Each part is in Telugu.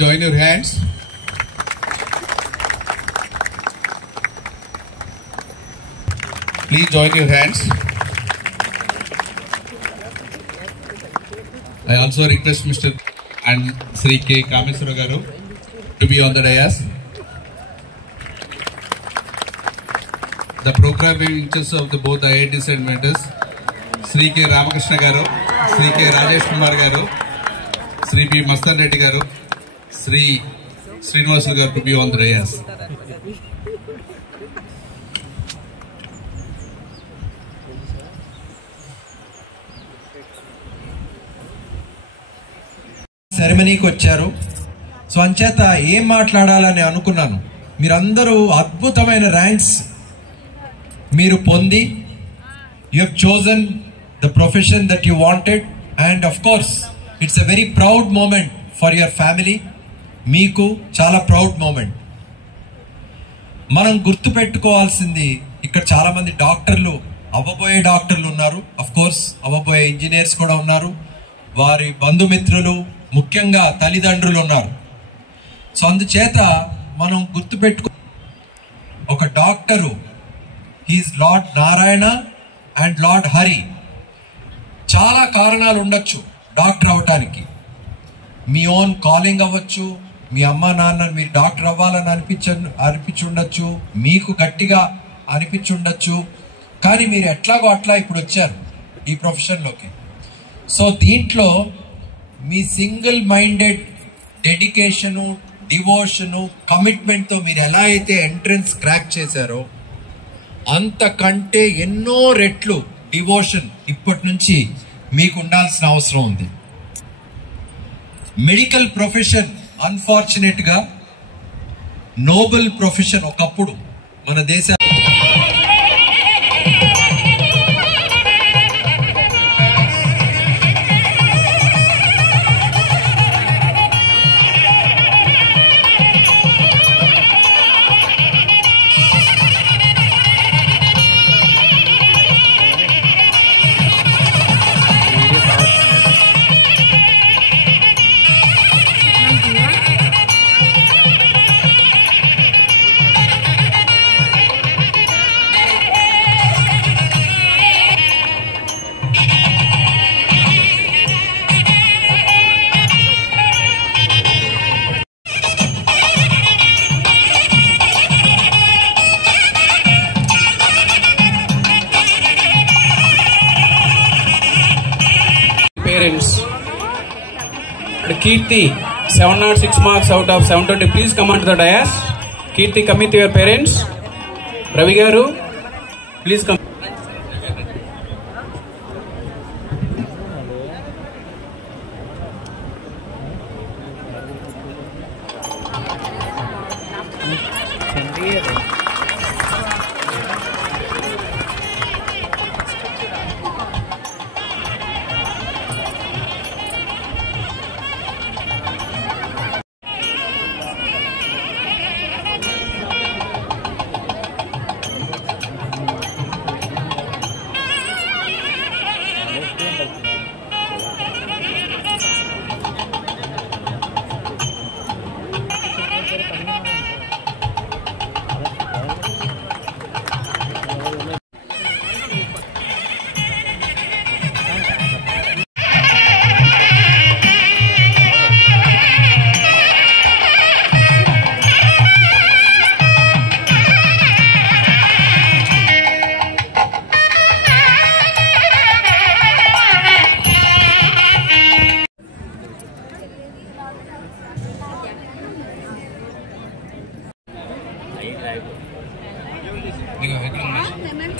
join your hands. Please join your hands. I also request Mr. and Sri K. Kameswara Garu to be on the dais. The programming interests of both the IITs and mentors, Sri K. Ramakrishna Garu, Sri K. Rajesh Kumar Garu, Sri P. Mastan Reddy Garu, Sri Srinivasu Garu to be on the dais. సెరమనీకి వచ్చారు. సో అంచేత ఏం మాట్లాడాలని అనుకున్నాను. మీరందరూ అద్భుతమైన ర్యాంక్స్ మీరు పొంది you have chosen the profession that you wanted and of course it's a very proud moment for your family. మీకు చాలా ప్రౌడ్ మూమెంట్. మనం గుర్తుపెట్టుకోవాల్సింది, ఇక్కడ చాలా మంది డాక్టర్లు, అవ్వబోయే డాక్టర్లు ఉన్నారు, అఫ్ కోర్స్ అవ్వబోయే ఇంజనీర్స్ కూడా ఉన్నారు, వారి బంధుమిత్రులు, ముఖ్యంగా తల్లిదండ్రులు ఉన్నారు. సో అందుచేత మనం గుర్తుపెట్టుకో, ఒక doctor he's lord Narayana and lord Hari. చాలా కారణాలు ఉండొచ్చు డాక్టర్ అవ్వటానికి. మీ ఓన్ కాలింగ్ అవ్వచ్చు, మీ అమ్మ నాన్న మీరు డాక్టర్ అవ్వాలని అనిపించి ఉండొచ్చు, మీకు గట్టిగా అనిపించి ఉండొచ్చు. కానీ మీరు ఎట్లాగో అట్లా ఇప్పుడు వచ్చారు ఈ ప్రొఫెషన్లోకి. సో దీంట్లో మీ సింగిల్ మైండెడ్ డెడికేషను, డివోషను, కమిట్మెంట్తో మీరు ఎలా అయితే ఎంట్రన్స్ క్రాక్ చేశారో అంతకంటే ఎన్నో రెట్లు డివోషన్ ఇప్పటి నుంచి మీకు ఉండాల్సిన అవసరం ఉంది. మెడికల్ ప్రొఫెషన్ అన్ఫార్చునేట్గా నోబెల్ ప్రొఫెషన్ ఒకప్పుడు మన దేశ parents. Kirti, 706 marks out of 720. Please come onto the dais. Kirti, come with your parents. Ravi Garu, please come.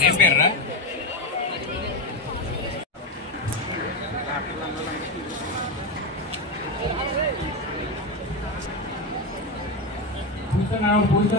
ఏం పేర్రా? పూజ